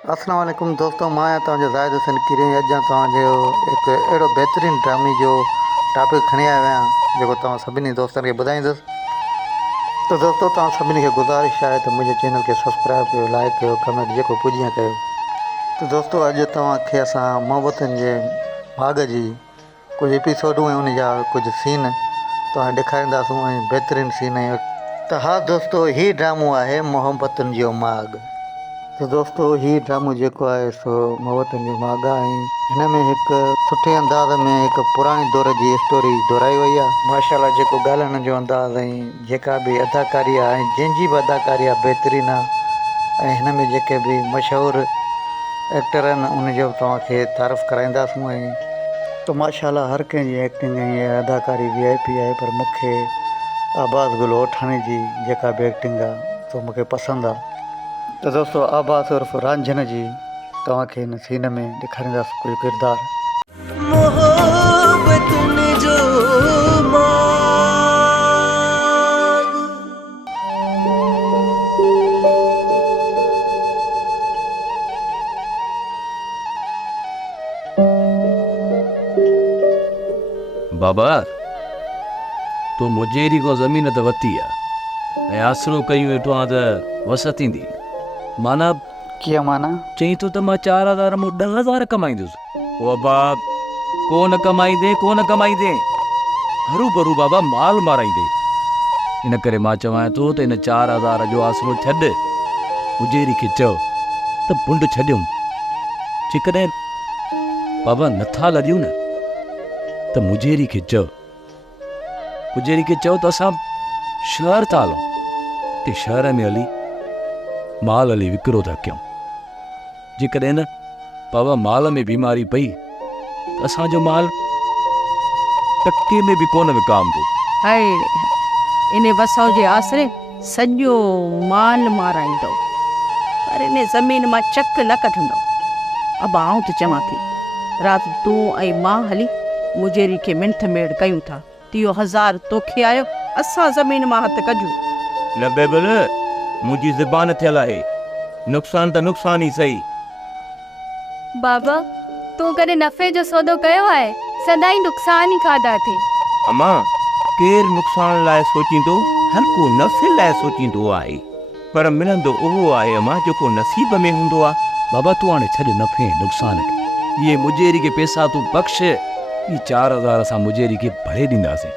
अस्सलाम वालेकुम दोस्तों, मां आहियां तव्हांजो ज़ाहिद हुसैन किरी। अॼु तव्हांजो हिकु अहिड़ो बहितरीनु ड्रामे जो टॉपिक खणी आयो आहियां जेको तव्हां सभिनी दोस्तनि खे ॿुधाईंदुसि। त दोस्तों, तव्हां सभिनी खे गुज़ारिश आहे त मुंहिंजे चैनल खे सब्सक्राइब कयो, लाइक कयो, कमेंट जेको पुॼीअं कयो। त दोस्तों, अॼु तव्हांखे असां मोहबतनि जे भाग जी कुझु एपिसोडूं ऐं उन जा कुझु सीन तव्हां ॾेखारींदासूं ऐं बहितरीनु सीन। त हा दोस्तों, हीउ ड्रामो आहे मोहबतुनि जो माॻ। तो दोस्तों, हीउ ड्रामो जेको आहे सो मोहबतुनि जो माॻ आहे। हिन में हिकु सुठे अंदाज़ में हिकु पुराणे दौर जी स्टोरी दोहराई वई आहे। माशाल्लाह, जेको ॻाल्हाइण जो अंदाज़ ऐं जेका बि अदाकारी आहे, जंहिंजी बि अदाकारी आहे बहितरीनु आहे। ऐं हिन में जेके बि मशहूरु एक्टर आहिनि उनजो तव्हांखे तारीफ़ कराईंदासूं। ऐं त माशाल्लाह, हर कंहिंजी एक्टिंग ऐं अदाकारी VIP आहे, पर मूंखे आबाज़ गुल ओठाणी जी जेका बि एक्टिंग आहे सो मूंखे पसंदि आहे। त दोस्तों, आबाज़ उर्फ़ रांझन जी तव्हांखे हिन सीन में ॾेखारींदासीं कुझु किरदारु। मोहब्बतुनि जो माॻ। बाबा तो मुजेरी को ज़मीन त वरिती आहे ऐं आसरो कयूं वेठो आहे त वसत ईंदी। माना कीअं माना? चई थो त मां 4,000 मूं 10,000 कमाईंदुसि। ओ बाप, कोन कमाईंदे हरू भरू बाबा माल माराईंदे। इन करे मां चवां थो त इन 4,000 जो आसरो छॾ, मुजेरी खे चओ त पुंड छॾियूं। जेकॾहिं बाबा नथा लॾियूं न त मुजेरी खे चओ त असां शहर था हलूं, ते शहर में हली माल हली विकिरो था कयूं। जेकॾहिं न बाबा माल में बीमारी पई त असांजो माल टके में बि कोन विकामबो। हाय, इन वसो जे आसरे सॼो माल माराईंदो, पर इन ज़मीन मां चक न कढंदो। अब आऊं त चवां थी, राति तूं ऐं मां हली मुजेरी खे मिंथ मेड़ कयूं था। तियो 1000 तोखे आयो, असां ज़मीन मां हथ कजूं। न बेबल, मुंहिंजी ज़बान थियल आहे, नुक़सान त नुक़सान ई सही। बाबा, तूं कॾहिं नफ़े जो सौदो कयो आहे? सदाई नुक़सान ई खाधा थी। अम्मा, केरु नुक़सान लाइ सोचींदो, हर को नफ़े लाइ सोचींदो आहे, पर मिलंदो उहो आहे अम्मा जेको नसीब में हूंदो आहे। बाबा तूं हाणे छॾ नफ़े नुक़सान खे, इहे मुजेरी खे पैसा तूं बख़्श। ई 4,000 असां मुजेरी खे भरे ॾींदासीं।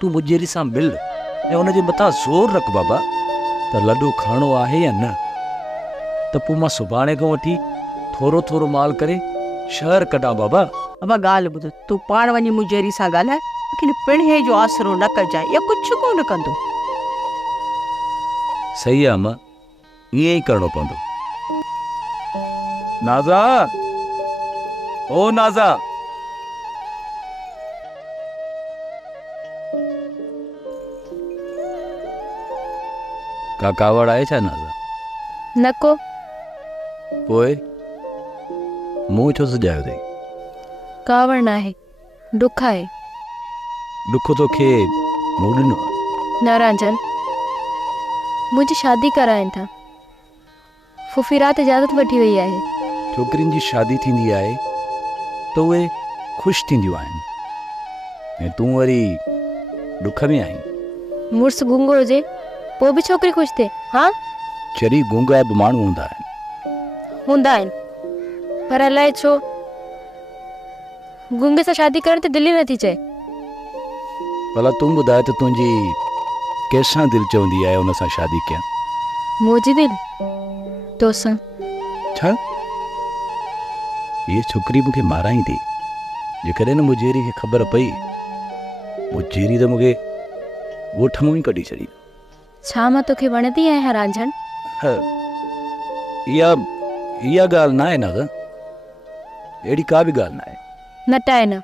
तूं मुजेरी सां मिल ऐं उनजे मथां ज़ोर रख बाबा त लॾो खणणो आहे या न। त पोइ मां सुभाणे खां वठी थोरो थोरो माल करे शहर कढां बाबा। अब ॻाल्हि ॿुध, तूं पाण वञी मुजेरी सां ॻाल्हाए, लेकिन पिणे जो आसरो न कजांइ, या कुझु कोन कंदो। सही आहे मां, ईअं ई करिणो पवंदो। नाज़ा, ओ नाज़ा, का कावड़ आहे छा नाज़ा? नको। पोइ मुंहुं छो सजायो अथई? कावड़ न आहे, दुख आहे। दुख तोखे मूं ॾिनो आहे? न रांझन, मुंहिंजी शादी कराइनि था। फुफी राति इजाज़त वठी वई आहे। छोकिरियुनि जी शादी थींदी आहे त उहे ख़ुशि थींदियूं आहिनि, ऐं तूं वरी दुख में आहीं। मुड़ुसु गुंगो हुजे पोइ बि छोकिरी ख़ुशि थिए? हाँ, चरी गुंगा बि माण्हू हूंदा आहिनि, पर अलाए छो गुंगे सां शादी करण ते दिलि ई नथी चए। भला तूं ॿुधाए त तुंहिंजी कंहिंसां दिलि चवंदी आहे उन सां शादी कयां? मुंहिंजी दिलि तोसां। छा? ये छोकिरी मूंखे माराईंदी। जेकॾहिं न मुजेरी खे ख़बर पई, मुजेरी त मूंखे ॻोठ मां ई कढी छॾी। छा मां तोखे वणंदी आहियां रांझन? इहा ॻाल्हि न आहे न, अहिड़ी का बि ॻाल्हि न आहे। न टाए न,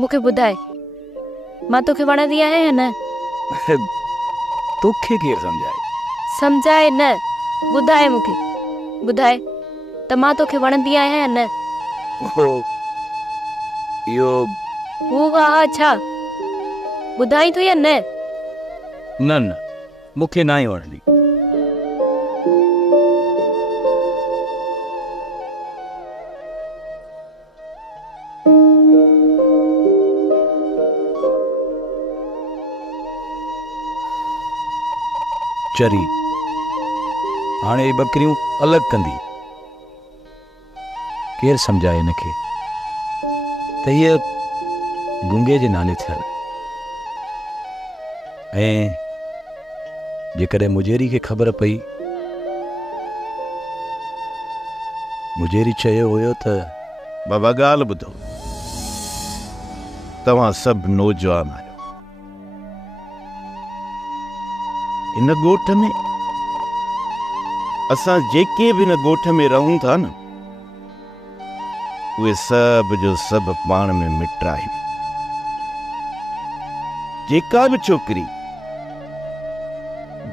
मूंखे ॿुधाए, मां तोखे वणंदी आहियां या न? तोखे केरु सम्झाए? सम्झाए न, ॿुधाए मूंखे, ॿुधाए त मां तोखे वणंदी आहियां या न? इहो हा छा ॿुधाई तूं या न? न मूंखे न ई वणंदी। चरी हाणे बकरियूं अलॻि कंदी केरु सम्झाए हिनखे त हीअ गुंगे जे नाले थियल ऐं जेकॾहिं मुजेरी खे ख़बर पई मुजेरी चयो हुयो त बाबा ॻाल्हि ॿुधो, तव्हां सभु नौजवान आहियो। इन ॻोठ में असां जेके बि इन ॻोठ में रहूं था न, उहे सभु जो सभु पाण में मिट आहियूं। जेका बि छोकिरी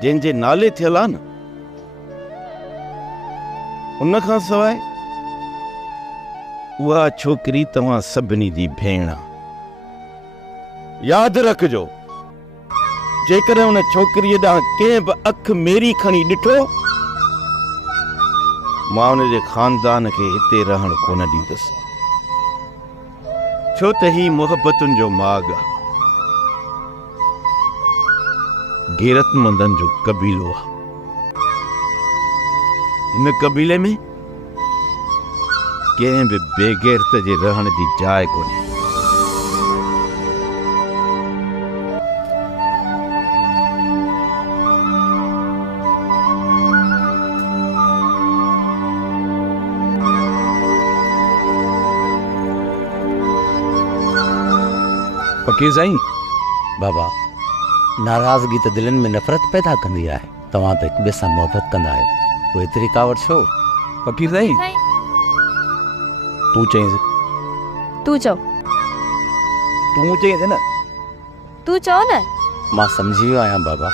जंहिंजे नाले थियल आहे न, उन खां सवाइ उहा छोकिरी तव्हां सभिनी जी भेण आहे। यादि रखिजो, जेकॾहिं उन छोकिरीअ ॾांहुं कंहिं बि अखि मेरी खणी ॾिठो, मां उन जे ख़ानदान खे हिते रहण कोन ॾींदुसि, छो त ही मुहबतुनि जो माॻ आहे, गैरतमंदनि जो कबीलो आहे। हिन कबीले में कंहिं बि बेगैरत जे रहण जी जाइ कोन्हे। फ़क़ीर साईं, बाबा, नाराज़गी त दिलनि में नफ़रत पैदा कंदी आहे। तव्हां त हिक ॿिए सां मोहबत कंदा आहियो, पोइ एतिरी कावड़ छो? फ़क़ीर साईं तूं चईंसि, तू चओ तूं चईंसि न। तू चओ न। मां सम्झी वियो आहियां बाबा,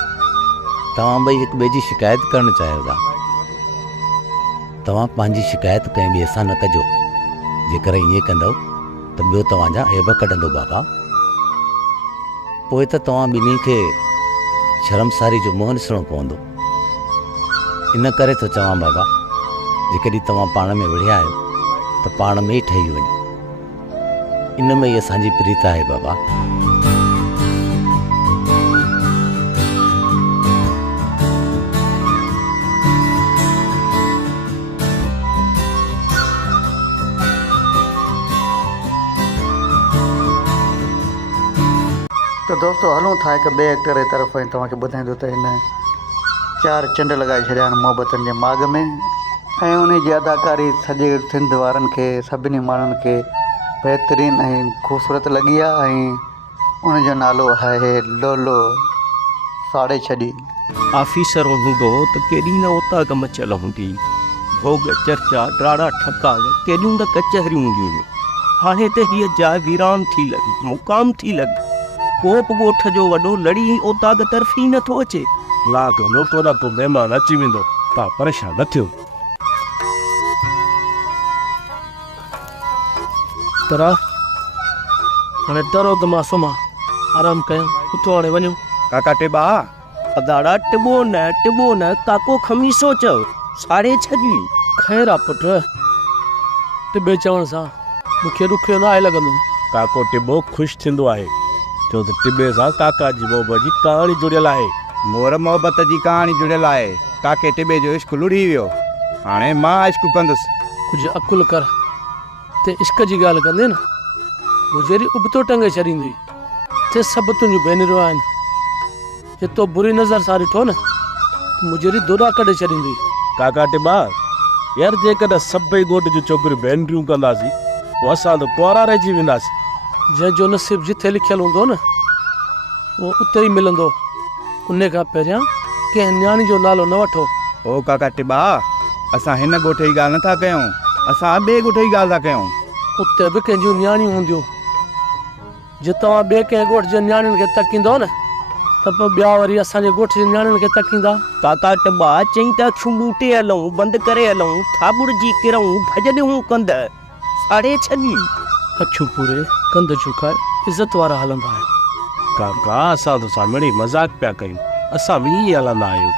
तव्हां ॿई हिक ॿिए जी शिकायत करणु चाहियो था। तव्हां पंहिंजी शिकायत कंहिं ॿिए सां न कजो, जेकर ईअं कंदव त ॿियो तव्हांजा ऐब कढंदो बाबा। पोइ त तव्हां ॿिन्ही खे शर्मसारी जो मुंहुं ॾिसणो पवंदो। इन करे थो चवां बाबा, जेकॾहिं तव्हां पाण में विढ़िया आहियो त पाण में ई ठही वञो। इन में ई असांजी प्रीत आहे बाबा। तो दोस्तों हलूं था हिकु ॿिए एक्टर जी तरफ़ ऐं तव्हांखे ॿुधाईंदो त हिन 4 चंड लॻाए छॾिया आहिनि मोहबतनि जे माॻ में, ऐं उन जी अदाकारी सॼे सिंध वारनि खे सभिनी माण्हुनि खे बहितरीनु ऐं ख़ूबसूरत लॻी आहे। ऐं उनजो नालो आहे लोलो साड़े छॾी। ऑफिसर हूंदो त केॾी न उताग मचियल हूंदी, भोग चर्चा ॾाढा ठकाव केॾियूं न कचहरियूं हूंदियूं हुयूं। हाणे त हीअ जाइ वीरान थी लॻी, मुक़ाम थी लॻी। को बि ॻोठ जो वॾो लड़ी ओताग तरफ़ ई नथो अचे। लाख नो कोना को महिमान अची वेंदो, तव्हां परेशान न थियो। तरा हाणे डरो त मां सुम्हां, आराम कयां, उथो हाणे वञो। काका टिबा अदाड़ा टिबो न काको खमीसो चओ, साड़े छॾी। ख़ैर आहे पुट, टिबे चवण सां मूंखे ॾुखियो न आहे लॻंदो। काको टिबो ख़ुशि थींदो आहे, छो त टिबे सां काका जी मोहबत जी कहाणी जुड़ियल आहे। मोर मोहबत जी कहाणी जुड़ियल आहे। काके टिबे जो इश्क लुड़ी वियो, हाणे मां इश्क कंदुसि। कुझु अकुल कर, ते इश्क जी ॻाल्हि कंदे न मुझेरी उबतो टंगे छॾींदी। ते सभु तुंहिंजूं भेनरूं आहिनि, जे तो बुरी नज़र सां ॾिठो न त मुझेरी दोड़ा कढे छॾींदी। काका टिबा यार, जेकॾहिं सभई ॻोठ जूं छोकिरियूं भेनरियूं कंदासीं, पोइ असां त कुंवारा रहिजी वेंदासीं। जंहिंजो नसीब जिथे लिखियलु हूंदो न, उहो उते ई मिलंदो। उन खां पहिरियां कंहिं न्याणी जो नालो न वठो। ओ काका टिबा, असां हिन ॻोठ जी ॻाल्हि नथा कयूं, असां ॿिए ॻोठ जी ॻाल्हि था कयूं। उते बि कंहिंजूं न्याणियूं हूंदियूं। जे तव्हां ॿिए कंहिं ॻोठ जे न्याणियुनि खे तकींदो न, त पोइ ॿिया वरी असांजे ॻोठ जे न्याणियुनि खे तकींदा। काका टिबा चई त छुंबूटे हलूं, बंदि करे हलूं, थाबुड़ जी किरऊं, भॼनियूं कंद, साड़े छॾी। अखियूं पूरे कंध झुकाए इज़त वारा हलंदा आहिनि। काका असां तो सां मिड़ी मज़ाक पिया कयूं, असां बि ईअं हलंदा आहियूं।